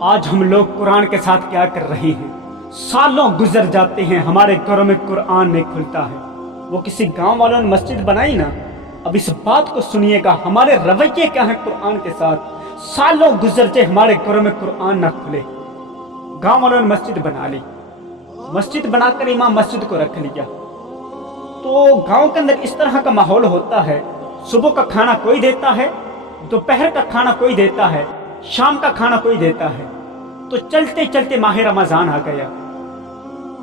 آج ہم لوگ قرآن کے ساتھ کیا کر رہے ہیں؟ سالوں گزر جاتے ہیں، ہمارے گھروں میں قرآن نہیں کھلتا ہے۔ وہ کسی گاؤں والوں نے مسجد بنائی نا، اب اس بات کو سنیے گا، ہمارے رویے کیا ہیں قرآن کے ساتھ۔ سالوں گزر جائے ہمارے گھروں میں قرآن نہ کھلے۔ گاؤں والوں نے مسجد بنا لی، مسجد بنا کر امام مسجد کو رکھ لیا، تو گاؤں کے اندر اس طرح کا ماحول ہوتا ہے، صبح کا کھانا کوئی دیتا ہے، دوپہر کا کھانا کوئی دیتا ہے، شام کا کھانا کوئی دیتا ہے۔ تو چلتے چلتے ماہ رمضان آ گیا۔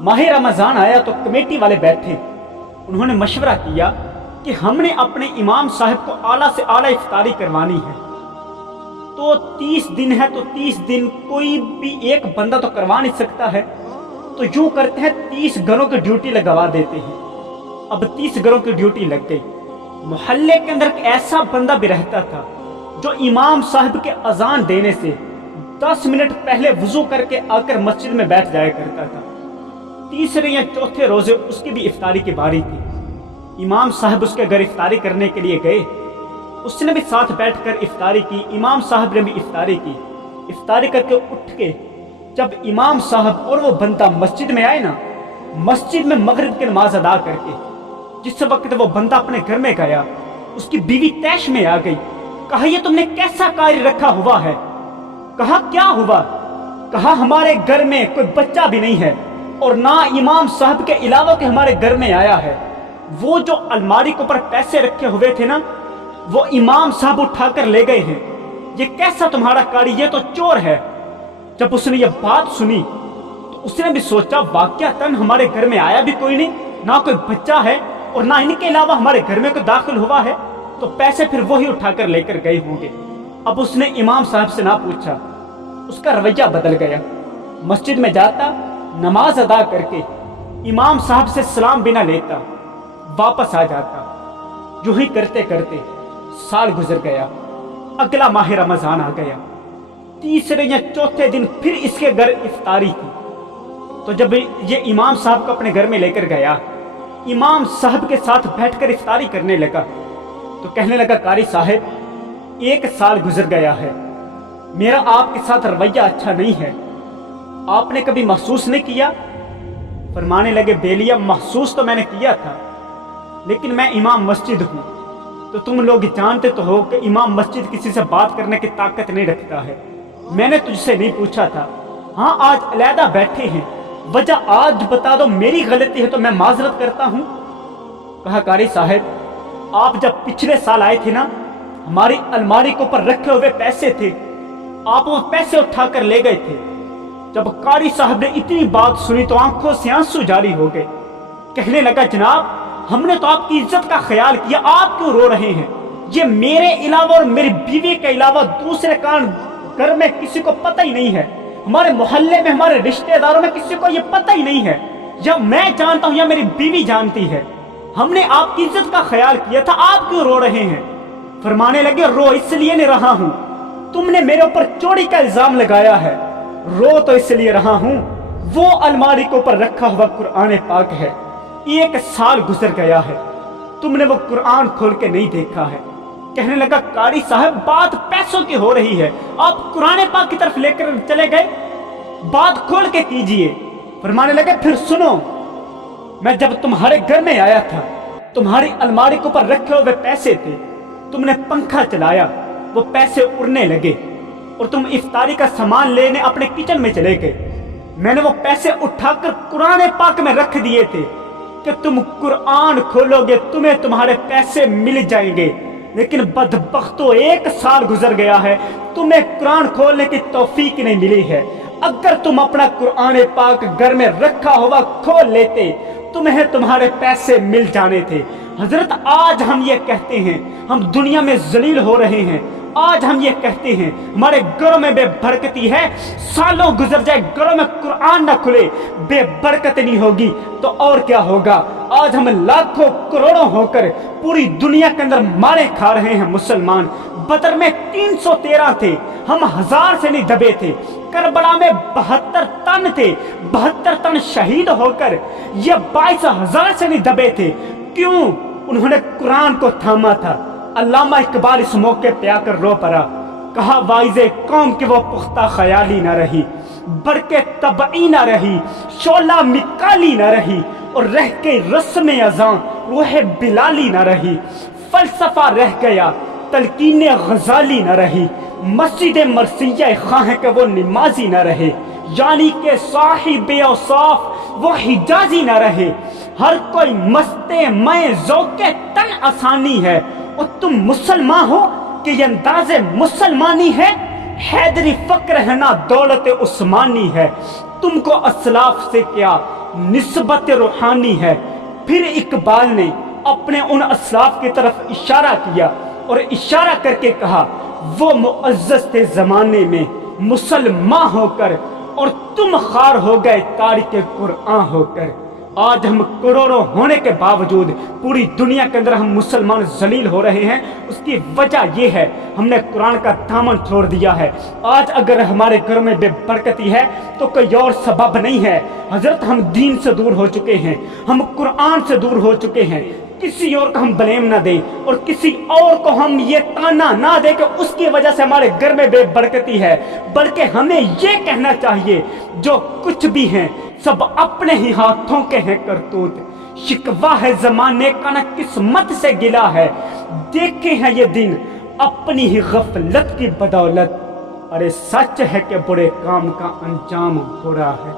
ماہ رمضان آیا تو کمیٹی والے بیٹھے، انہوں نے مشورہ کیا کہ ہم نے اپنے امام صاحب کو اعلیٰ سے اعلیٰ افطاری کروانی ہے، تو 30 دن ہے، تو 30 دن کوئی بھی ایک بندہ تو کروا نہیں سکتا ہے، تو یوں کرتے ہیں 30 گھروں کی ڈیوٹی لگوا دیتے ہیں۔ اب 30 گھروں کی ڈیوٹی لگ گئی۔ محلے کے اندر ایک ایسا بندہ بھی رہتا تھا جو امام صاحب کے اذان دینے سے 10 منٹ پہلے وضو کر کے آ کر مسجد میں بیٹھ جایا کرتا تھا۔ تیسرے یا چوتھے روزے اس کی بھی افطاری کی باری تھی۔ امام صاحب اس کے گھر افطاری کرنے کے لیے گئے، اس نے بھی ساتھ بیٹھ کر افطاری کی، امام صاحب نے بھی افطاری کی۔ افطاری کر کے اٹھ کے جب امام صاحب اور وہ بندہ مسجد میں آئے نا، مسجد میں مغرب کی نماز ادا کر کے جس وقت وہ بندہ اپنے گھر میں گیا، اس کی بیوی طیش میں آ گئی۔ کہا یہ تم نے کیسا کاری رکھا ہوا ہے؟ کہا کیا ہوا؟ کہا ہمارے گھر میں کوئی بچہ بھی نہیں ہے، اور نہ امام صاحب کے علاوہ کہ ہمارے گھر میں آیا ہے۔ وہ جو الماری کے اوپر پیسے رکھے ہوئے تھے نا، وہ امام صاحب اٹھا کر لے گئے ہیں۔ یہ کیسا تمہارا کاری؟ یہ تو چور ہے۔ جب اس نے یہ بات سنی تو اس نے بھی سوچا واقعتاً ہمارے گھر میں آیا بھی کوئی نہیں، نہ کوئی بچہ ہے، اور نہ ان کے علاوہ ہمارے گھر میں کوئی داخل ہوا ہے، تو پیسے پھر وہی اٹھا کر لے کر گئے ہوں گے۔ اب اس نے امام صاحب سے نہ پوچھا، اس کا رویہ بدل گیا۔ مسجد میں جاتا، نماز ادا کر کے امام صاحب سے سلام بھی نہ لیتا، واپس آ جاتا۔ یوں ہی کرتے کرتے سال گزر گیا، اگلا ماہ رمضان آ گیا۔ تیسرے یا چوتھے دن پھر اس کے گھر افطاری کی، تو جب یہ امام صاحب کو اپنے گھر میں لے کر گیا، امام صاحب کے ساتھ بیٹھ کر افطاری کرنے لگا، تو کہنے لگا قاری صاحب 1 سال گزر گیا ہے، میرا آپ کے ساتھ رویہ اچھا نہیں ہے، آپ نے کبھی محسوس نہیں کیا؟ فرمانے لگے بیلیا محسوس تو میں نے کیا تھا، لیکن میں امام مسجد ہوں، تو تم لوگ جانتے تو ہو کہ امام مسجد کسی سے بات کرنے کی طاقت نہیں رکھتا ہے، میں نے تجھ سے نہیں پوچھا تھا۔ ہاں آج علیحدہ بیٹھے ہیں، وجہ آج بتا دو، میری غلطی ہے تو میں معذرت کرتا ہوں۔ کہا قاری صاحب آپ جب پچھلے سال آئے تھے نا، ہماری الماری کے اوپر رکھے ہوئے پیسے تھے، آپ وہ پیسے اٹھا کر لے گئے تھے۔ جب قاری صاحب نے اتنی بات سنی تو آنکھوں سے آنسو جاری ہو گئے۔ کہنے لگا جناب ہم نے تو آپ کی عزت کا خیال کیا، آپ کیوں رو رہے ہیں؟ یہ میرے علاوہ اور میری بیوی کے علاوہ دوسرے کان گھر میں کسی کو پتہ ہی نہیں ہے، ہمارے محلے میں ہمارے رشتہ داروں میں کسی کو یہ پتہ ہی نہیں ہے، یا میں جانتا ہوں یا میری بیوی جانتی ہے، ہم نے آپ کی عزت کا خیال کیا تھا، آپ کیوں رو رہے ہیں؟ فرمانے لگے رو اس لیے نہیں رہا ہوں، تم نے میرے اوپر چوری کا الزام لگایا ہے، رو تو اس لیے رہا ہوں، وہ الماری کے اوپر رکھا ہوا قرآن پاک ہے، 1 سال گزر گیا ہے، تم نے وہ قرآن کھول کے نہیں دیکھا ہے۔ کہنے لگا قاری صاحب بات پیسوں کی ہو رہی ہے، آپ قرآن پاک کی طرف لے کر چلے گئے، بات کھول کے کیجئے۔ فرمانے لگے پھر سنو، میں جب تمہارے گھر میں آیا تھا، تمہاری الماری کے اوپر رکھے ہوئے پیسے تھے، تم نے پنکھا چلایا، وہ پیسے اڑنے لگے، اور تم افطاری کا سامان لینے اپنے کچن میں چلے گئے، میں نے وہ پیسے اٹھا کر قرآن پاک میں رکھ دیے تھے کہ تم قرآن کھولو گے تمہیں تمہارے پیسے مل جائیں گے، لیکن بدبختو 1 سال گزر گیا ہے، تمہیں قرآن کھولنے کی توفیق نہیں ملی ہے۔ اگر تم اپنا قرآن پاک گھر میں رکھا ہوا کھول لیتے، تمہیں تمہارے پیسے مل جانے تھے۔ حضرت آج ہم یہ کہتے ہیں، ہم دنیا میں ذلیل ہو رہے ہیں، آج ہم یہ کہتے ہیں ہمارے گھروں میں بے برکتی ہے، سالوں گزر جائے گھروں میں قرآن نہ کھلے، بے برکت نہیں ہوگی تو اور کیا ہوگا؟ آج ہم لاکھوں کروڑوں ہو کر پوری دنیا کے اندر مارے کھا رہے ہیں مسلمان۔ بدر میں 313 تھے، ہم 1000 سے نہیں دبے تھے۔ کربلا میں 72 تن تھے، 72 تن شہید ہو کر یہ 22,000 سے نہیں دبے تھے۔ کیوں؟ انہوں نے قرآن کو تھاما تھا۔ علامہ اقبال اس موقع پہ آ کر رو پڑا، کہا واعظ قوم کہ وہ پختہ خیالی نہ رہی، برکے طبعی نہ رہی، شعلہ مکالی نہ رہی، اور رہ کے رسم ازاں روح بلالی نہ رہی، فلسفہ رہ گیا تلقین غزالی نہ رہی، مسجد مرثیہ خواہ کہ وہ نمازی نہ رہے، یعنی کہ صاحب اوصاف وہ حجازی نہ رہے، ہر کوئی مستے میں ذوق تن آسانی ہے، اور تم مسلمان ہو کہ یہ انداز مسلمانی ہے، حیدری فقر ہے نہ دولت عثمانی ہے، تم کو اسلاف سے کیا نسبت روحانی ہے۔ پھر اقبال نے اپنے ان اسلاف کی طرف اشارہ کیا اور اشارہ کر کے کہا وہ معزز تھے زمانے میں مسلمان ہو کر، اور تم خار ہو گئے تارک قرآن ہو کر۔ آج ہم کروڑوں ہونے کے باوجود پوری دنیا کے اندر ہم مسلمان ذلیل ہو رہے ہیں، اس کی وجہ یہ ہے ہم نے قرآن کا دامن چھوڑ دیا ہے۔ آج اگر ہمارے گھر میں بے برکتی ہے تو کوئی اور سبب نہیں ہے، حضرت ہم دین سے دور ہو چکے ہیں، ہم قرآن سے دور ہو چکے ہیں۔ کسی اور کو ہم بلیم نہ دیں اور کسی اور کو ہم یہ تانا نہ دیں کہ اس کی وجہ سے ہمارے گھر میں بے برکتی ہے، بلکہ ہمیں یہ کہنا چاہیے جو کچھ بھی ہیں سب اپنے ہی ہاتھوں کے ہیں کرتوت، شکوہ ہے زمانے کا نہ قسمت سے گلا ہے، دیکھے ہیں یہ دن اپنی ہی غفلت کی بدولت، ارے سچ ہے کہ برے کام کا انجام برا ہے۔